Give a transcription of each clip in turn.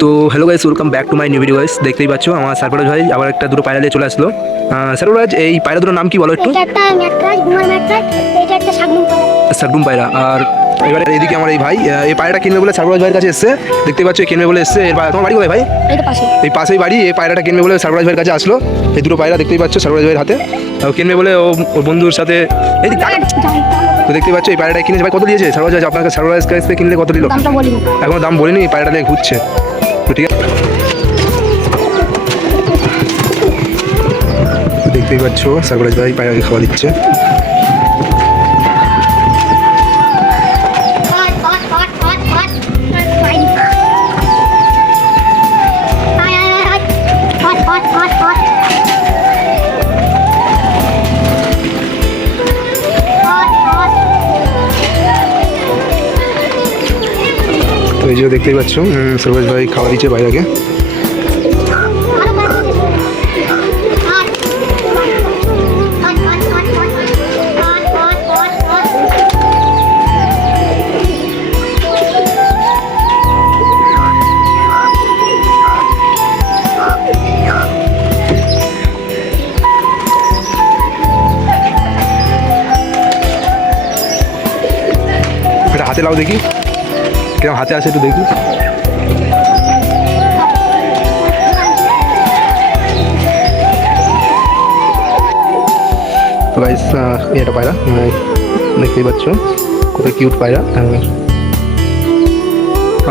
তো hello guys, welcome back to my new video guys. দেখতেই পাচ্ছ আমার সারফরাজ ভাই আবার একটা দুটো পায়রা নিয়ে চলে আসলো। সারফরাজ, এই পায়রা দুটোর নাম কি বলো একটু? এটা একটা ম্যাট্রাস, ঘুমার ম্যাট্রাস, এটা একটা শাগুন পায়রা। শাগুন পায়রা। আর এবারে এইদিকে আমার এই ভাই এই পায়রাটা কিনবে বলে সারফরাজ ভাইয়ের কাছে এসছে। দেখতে পাচ্ছ কিনবে বলে এসছে। তোমার বাড়ি কোথায় ভাই? এই তো পাশে। এই পাশেই বাড়ি। এই পায়রাটা কিনবে বলে সারফরাজ ভাইয়ের কাছে আসলো। এই দুটো পায়রা দেখতেই পাচ্ছ সারফরাজ ভাইয়ের হাতে। কিনবে বলে ওর বন্ধুর সাথে এই তো দেখতে পাচ্ছ এই পায়রাটা কিনেছে। ভাই কত দিয়েছে সারফরাজ ভাই আপনাকে? সারফরাজ কাছ থেকে কিনলে কত দিল? দামটা বলিনি। এখনো দাম বলিনি। এই পায়রাটা নিয়ে ঘুরছে। তো ঠিক আছে, দেখতেই পাচ্ছ সারফরাজ ভাই পায়রাকে খাওয়া দিচ্ছে। তো এই যে দেখতেই পাচ্ছ সারফরাজ ভাই খাওয়া দিচ্ছে পায়রাকে। এটা হাতে লাও দেখি কিরকম হাতে আছে, একটু দেখি। তো গাইস, এটা পায়রা দেখতেই পাচ্ছ কত কিউট পায়রা।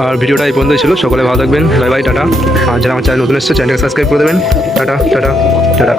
আর ভিডিওটা এই পর্যন্তই ছিল। সকলে ভালো থাকবেন। Bye bye, tata. আর যারা আমার চ্যানেল নতুন এসেছে চ্যানেলকে সাবস্ক্রাইব করে দেবেন। Tata tata tata.